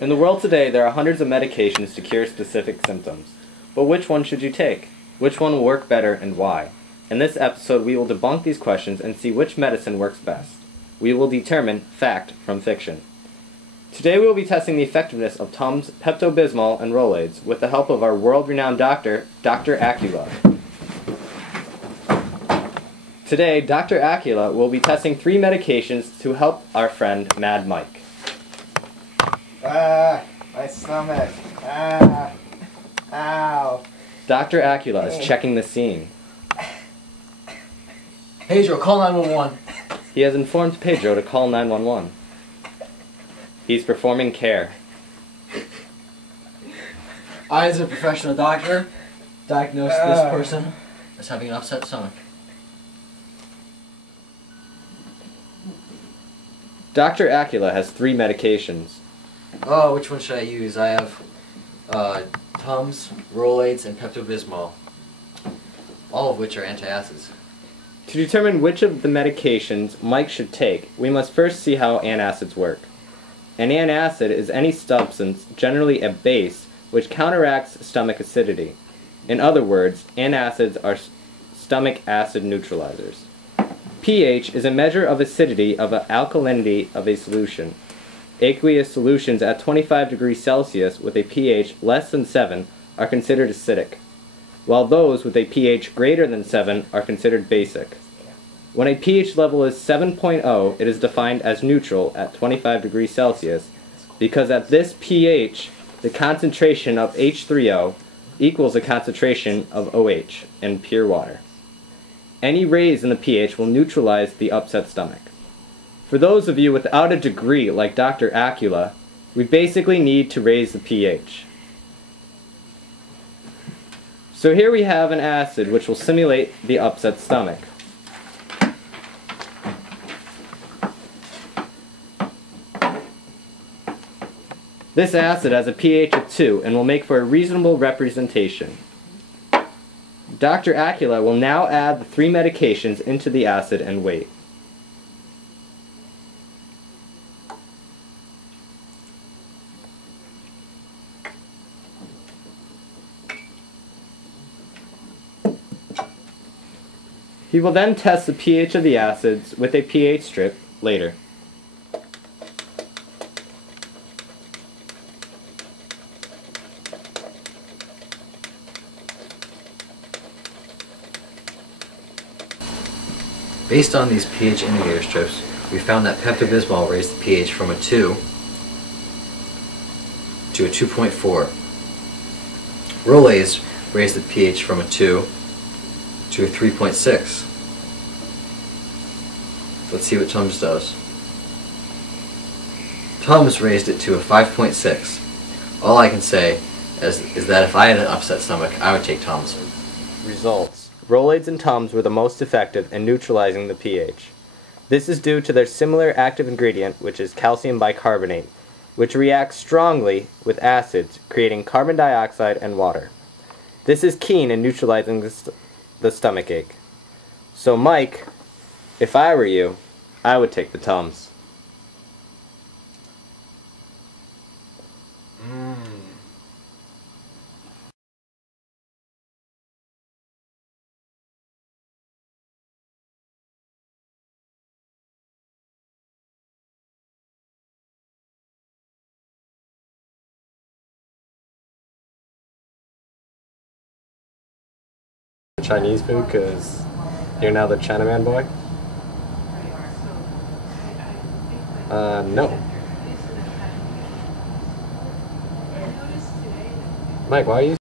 In the world today, there are hundreds of medications to cure specific symptoms. But which one should you take? Which one will work better and why? In this episode, we will debunk these questions and see which medicine works best. We will determine fact from fiction. Today we will be testing the effectiveness of Tums, Pepto-Bismol, and Rolaids with the help of our world-renowned doctor, Dr. Acula. Today, Dr. Acula will be testing 3 medications to help our friend Mad Mike. My stomach. Ow. Dr. Acula is checking the scene. Pedro, call 911. He has informed Pedro to call 911. He's performing care. I, as a professional doctor, diagnosed this person as having an upset stomach. Dr. Acula has 3 medications. Oh, which one should I use? I have Tums, Rolaids, and Pepto-Bismol, all of which are antacids. To determine which of the medications Mike should take, we must first see how antacids work. An antacid is any substance, generally a base, which counteracts stomach acidity. In other words, antacids are stomach acid neutralizers. pH is a measure of acidity of the alkalinity of a solution. Aqueous solutions at 25 degrees Celsius with a pH less than 7 are considered acidic, while those with a pH greater than 7 are considered basic. When a pH level is 7.0, it is defined as neutral at 25 degrees Celsius because at this pH, the concentration of H3O equals the concentration of OH in pure water. Any raise in the pH will neutralize the upset stomach. For those of you without a degree like Dr. Acula, we basically need to raise the pH. So here we have an acid which will simulate the upset stomach. This acid has a pH of 2 and will make for a reasonable representation. Dr. Acula will now add the 3 medications into the acid and wait. He will then test the pH of the acids with a pH strip later. Based on these pH indicator strips, we found that Pepto-Bismol raised the pH from a 2 to a 2.4. Rolaids raised the pH from a 2 to a 3.6. Let's see what Tums does. Tums raised it to a 5.6. All I can say is that if I had an upset stomach, I would take Tums. Results. Rolaids and Tums were the most effective in neutralizing the pH. This is due to their similar active ingredient, which is calcium bicarbonate, which reacts strongly with acids, creating carbon dioxide and water. This is keen in neutralizing the stomach ache. So Mike, if I were you, I would take the Tums. Chinese food because you're now the Chinaman boy? No. Mike, why are you